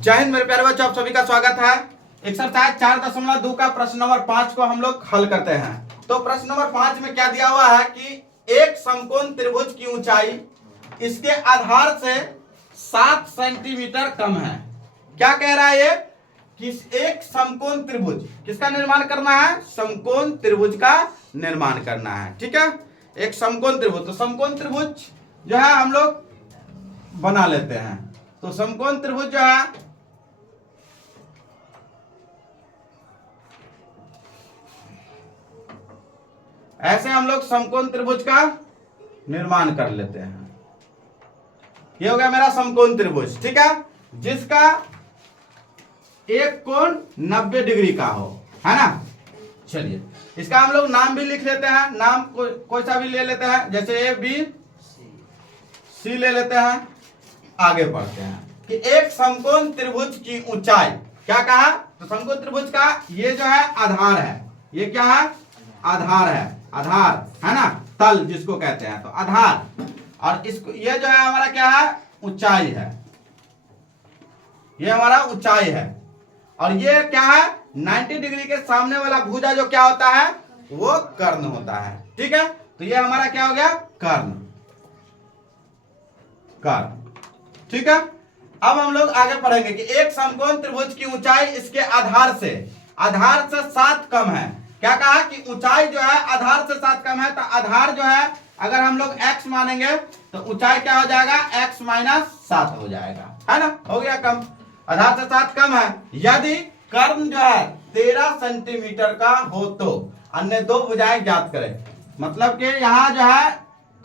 जय हिंद मेरे प्यारे बच्चों, आप सभी का स्वागत है। एक्सरसाइज 4.2 का प्रश्न नंबर 5 को हम लोग हल करते हैं। तो प्रश्न नंबर 5 में क्या दिया हुआ है कि एक समकोण त्रिभुज की ऊंचाई इसके आधार से 7 सेंटीमीटर कम है। क्या कह रहा है ये कि एक समकोण त्रिभुज किसका निर्माण करना है? समकोण त्रिभुज का निर्माण करना है। ठीक है, एक समकोण त्रिभुज। तो समकोण त्रिभुज जो है हम लोग बना लेते हैं। तो समकोण त्रिभुज जो है ऐसे हम लोग समकोण त्रिभुज का निर्माण कर लेते हैं। ये हो गया मेरा समकोण त्रिभुज। ठीक है, जिसका एक कोण 90 डिग्री का हो, है ना। चलिए इसका हम लोग नाम भी लिख लेते हैं। नाम कोई सा भी ले लेते हैं, जैसे ए बी सी ले लेते हैं। आगे बढ़ते हैं कि एक समकोण त्रिभुज की ऊंचाई क्या कहा? तो समकोण त्रिभुज का ये जो है आधार है। ये क्या है? आधार है। आधार है ना, तल जिसको कहते हैं। तो आधार, और इसको ये जो है हमारा क्या है? ऊंचाई है। ये हमारा ऊंचाई है। और ये क्या है? 90 डिग्री के सामने वाला भुजा जो क्या होता है? वो कर्ण होता है। ठीक है, तो ये हमारा क्या हो गया? कर्ण। कर्ण। ठीक है, अब हम लोग आगे पढ़ेंगे कि एक समकोण त्रिभुज की ऊंचाई इसके आधार से 7 कम है। क्या कहा कि ऊंचाई जो है आधार से 7 कम है। तो आधार जो है अगर हम लोग x मानेंगे तो ऊंचाई क्या हो जाएगा? x - 7 हो जाएगा, है ना। हो गया कम, आधार से 7 कम है। यदि कर्ण जो है 13 सेंटीमीटर का हो तो अन्य दो भुजाएं ज्ञात करें। मतलब कि यहाँ जो है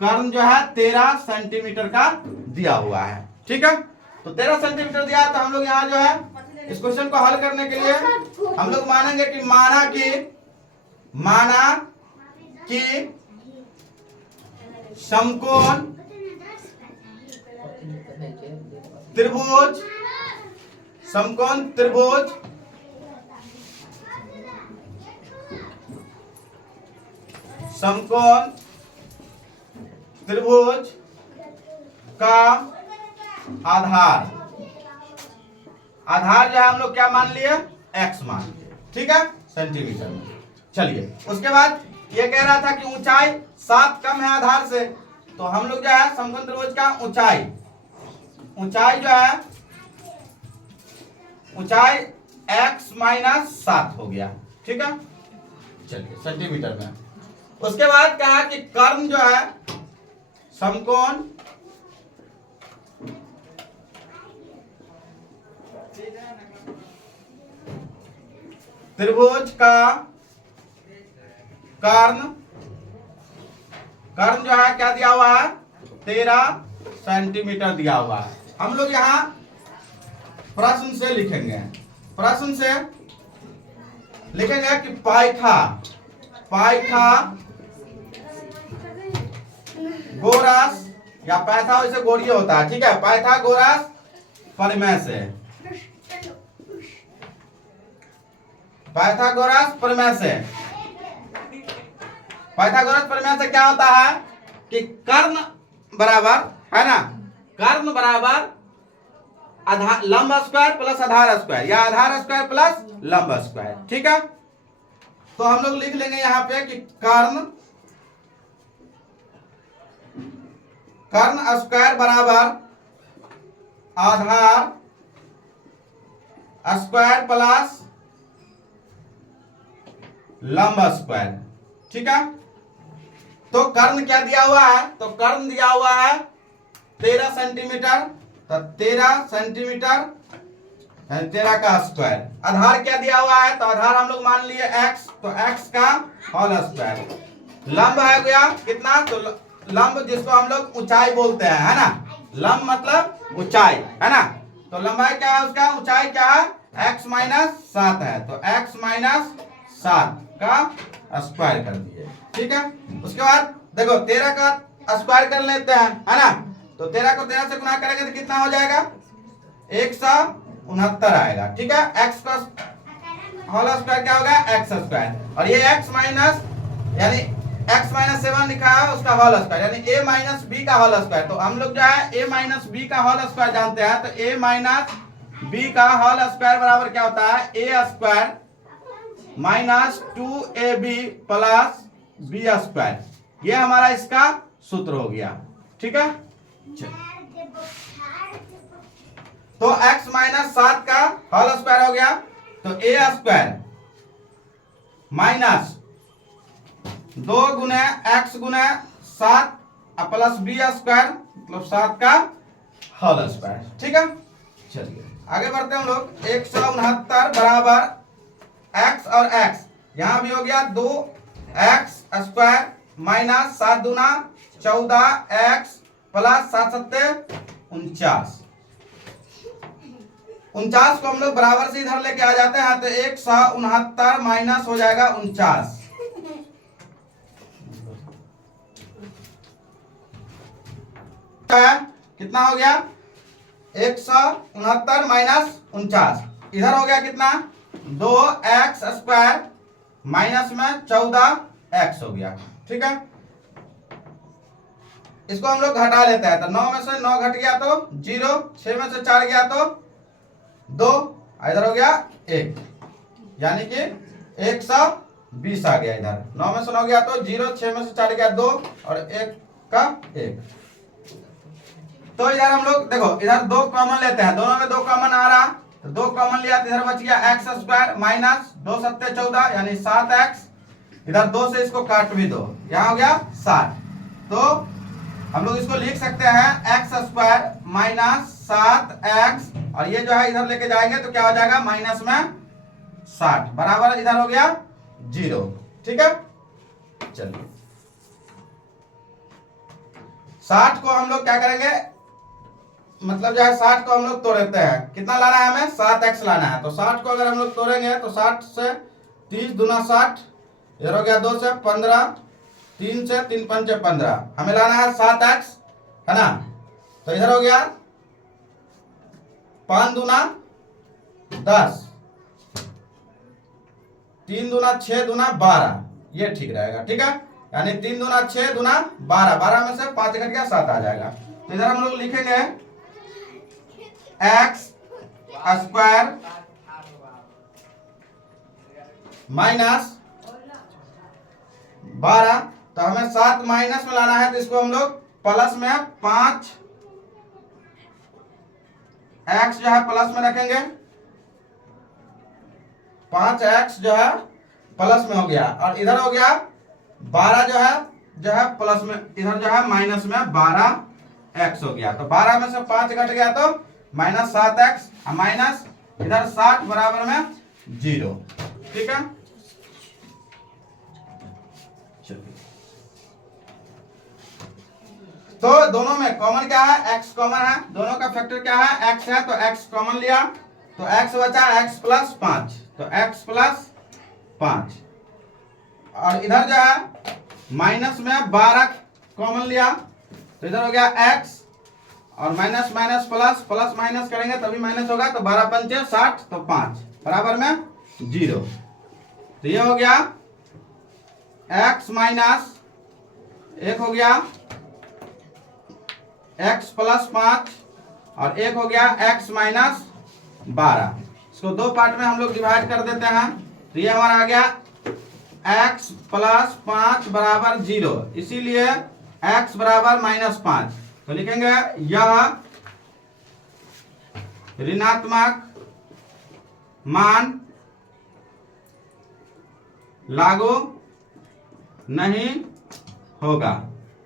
कर्ण जो है 13 सेंटीमीटर का दिया हुआ है। ठीक है, तो 13 सेंटीमीटर दिया है। तो हम लोग यहाँ जो है इस क्वेश्चन को हल करने के लिए हम लोग मानेंगे कि माना कि समकोण त्रिभुज का आधार जो है हम लोग क्या मान लिए? x मान लिए। ठीक है, सेंटीमीटर में। चलिए उसके बाद ये कह रहा था कि ऊंचाई 7 कम है आधार से। तो हम लोग जो है समकोण त्रिभुज का ऊंचाई जो है ऊंचाई x - 7 हो गया। ठीक है, चलिए सेंटीमीटर में। उसके बाद कहा कि कर्ण जो है समकोण त्रिभुज का कर्ण जो है क्या दिया हुआ है? 13 सेंटीमीटर दिया हुआ है। हम लोग यहां प्रश्न से लिखेंगे। प्रश्न से लिखेंगे कि पाइथागोरस या पैथा वैसे गोरीय होता है। ठीक है, पाइथागोरस प्रमेय से क्या होता है कि कर्ण बराबर, है ना, कर्ण बराबर लंब स्क्वायर प्लस आधार स्क्वायर या आधार स्क्वायर प्लस लंब स्क्वायर। ठीक है, तो हम लोग लिख लेंगे यहां पे कि कर्ण स्क्वायर बराबर आधार स्क्वायर प्लस लंब स्क्वायर। ठीक है, तो कर्ण क्या दिया हुआ है? तो कर्ण दिया हुआ है 13 सेंटीमीटर। तो 13 सेंटीमीटर 13 का स्क्वायर। आधार क्या दिया हुआ है? तो आधार हम लोग मान लिए x। तो x का होल स्क्वायर। लंब है गया कितना? तो लंब जिसको हम लोग ऊंचाई बोलते हैं, है ना। लंब मतलब ऊंचाई, है ना। तो लंबाई क्या है उसका? ऊंचाई क्या है? x - 7 है। तो x - 7 का स्क्वायर कर दिए। ठीक है, उसके बाद देखो 13 का स्क्वायर कर लेते हैं, है ना। तो 13 को 13 से गुणा करेंगे तो कितना हो जाएगा? 169 आएगा। ठीक है, x का होल स्क्वायर क्या होगा? x square. और ये x माइनस यानी x - 7 लिखा है उसका होल स्क्वायर यानी a - b का होल स्क्वायर। तो हम लोग जो है a - b का होल स्क्वायर जानते हैं। तो a - बी का होल स्क्वायर बराबर क्या होता है, a square minus 2ab plus b square. ये हमारा इसका सूत्र हो गया। ठीक है, तो x माइनस 7 का होल स्क्वायर हो गया, तो ए स्क्वायर माइनस 2 गुने x गुने 7 प्लस बी स्क्वायर मतलब 7 का होल स्क्वायर। ठीक है, चलिए आगे बढ़ते हैं हम लोग। 169 बराबर x और x, यहां भी हो गया 2x स्क्वायर माइनस 7 दूना 14x प्लस 7 सत्ते 49। 49 को हम लोग बराबर से इधर लेके आ जाते हैं, तो 169 माइनस हो जाएगा 49। कितना हो गया, 169 माइनस 49, इधर हो गया कितना 2x स्क्वायर माइनस में 14x हो गया। ठीक है, इसको हम लोग घटा लेते हैं, तो 9 में से 9 घट गया तो 0, 6 में से 4 गया तो 2, इधर हो गया 1, यानी कि 120 आ गया। इधर 9 में से 9 गया तो 0, 6 में से 4 गया 2 और 1 का 1। तो इधर हम लोग देखो, इधर 2 कॉमन लेते हैं, दोनों में 2 कॉमन आ रहा, तो 2 कॉमन लिया तो इधर बच गया x स्क्वायर माइनस 2 सत्ते 14 यानी 7x। इधर 2 से इसको काट भी दो, यहाँ हो गया 60। तो हम लोग इसको लिख सकते हैं x स्क्वायर माइनस 7x, और ये जो है इधर लेके जाएंगे तो क्या हो जाएगा माइनस में 60 बराबर इधर हो गया 0। ठीक है, चलिए 60 को हम लोग क्या करेंगे, मतलब जो है 60 को हम लोग तोड़ते हैं, कितना लाना है हमें 7x लाना है। तो 60 को अगर हम लोग तोड़ेंगे तो 60 से 30 दूना 60, इधर हो गया 2 से 15, 3 से 3 पंचे 15, हमें लाना है 7x है ना। तो इधर हो गया 5 दूना 10, 3 दूना 6 दूना 12, ये ठीक रहेगा। ठीक है, यानी 3 दूना 6 दूना 12, 12 में से 5 घट गया 7 आ जाएगा। तो इधर हम लोग लिखेंगे x स्क्वायर माइनस 12, तो हमें 7 माइनस में लाना है, तो इसको हम लोग प्लस में 5 x जो है प्लस में रखेंगे, 5x जो है प्लस में हो गया, और इधर हो गया 12 जो है प्लस में, इधर जो है माइनस में 12x हो गया। तो 12 में से 5 घट गया तो माइनस 7x, माइनस इधर 60 बराबर में 0। ठीक है, तो दोनों में कॉमन क्या है, x कॉमन है, दोनों का फैक्टर क्या है x है, तो x कॉमन लिया तो x बचा x प्लस 5, तो x प्लस 5, और इधर जो है माइनस में 12 कॉमन लिया तो इधर हो गया x, और minus minus plus, plus minus करेंगे तभी माइनस होगा, तो 12 पंचे 60, तो 5 बराबर में 0। तो ये हो गया x माइनस 1 हो गया x प्लस 5, और 1 हो गया x माइनस 12। इसको 2 पार्ट में हम लोग डिवाइड कर देते हैं, तो ये हमारा आ गया x प्लस 5 बराबर 0, इसीलिए x बराबर माइनस 5। तो लिखेंगे यह ऋणात्मक मान लागू नहीं होगा।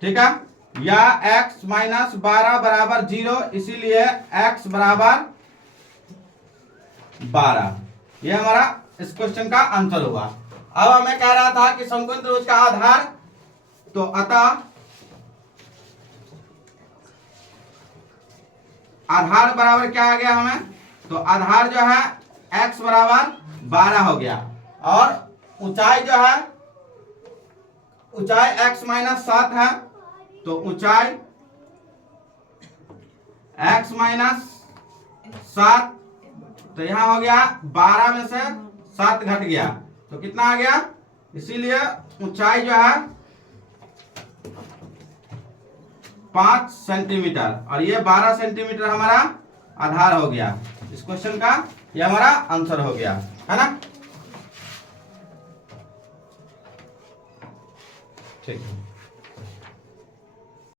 ठीक है, या x माइनस 12 बराबर 0, इसीलिए x बराबर 12। ये हमारा इस क्वेश्चन का आंसर हुआ। अब हमें कह रहा था कि समकोण त्रिभुज का आधार, तो अतः आधार बराबर क्या आ गया हमें, तो आधार जो है x बराबर 12 हो गया, और ऊंचाई जो है, ऊंचाई x माइनस 7 है, तो ऊंचाई x माइनस 7, तो यहां हो गया 12 में से 7 घट गया तो कितना आ गया, इसीलिए ऊंचाई जो है 5 सेंटीमीटर, और ये 12 सेंटीमीटर हमारा आधार हो गया इस क्वेश्चन का, ये हमारा आंसर हो गया, है ना। ठीक है।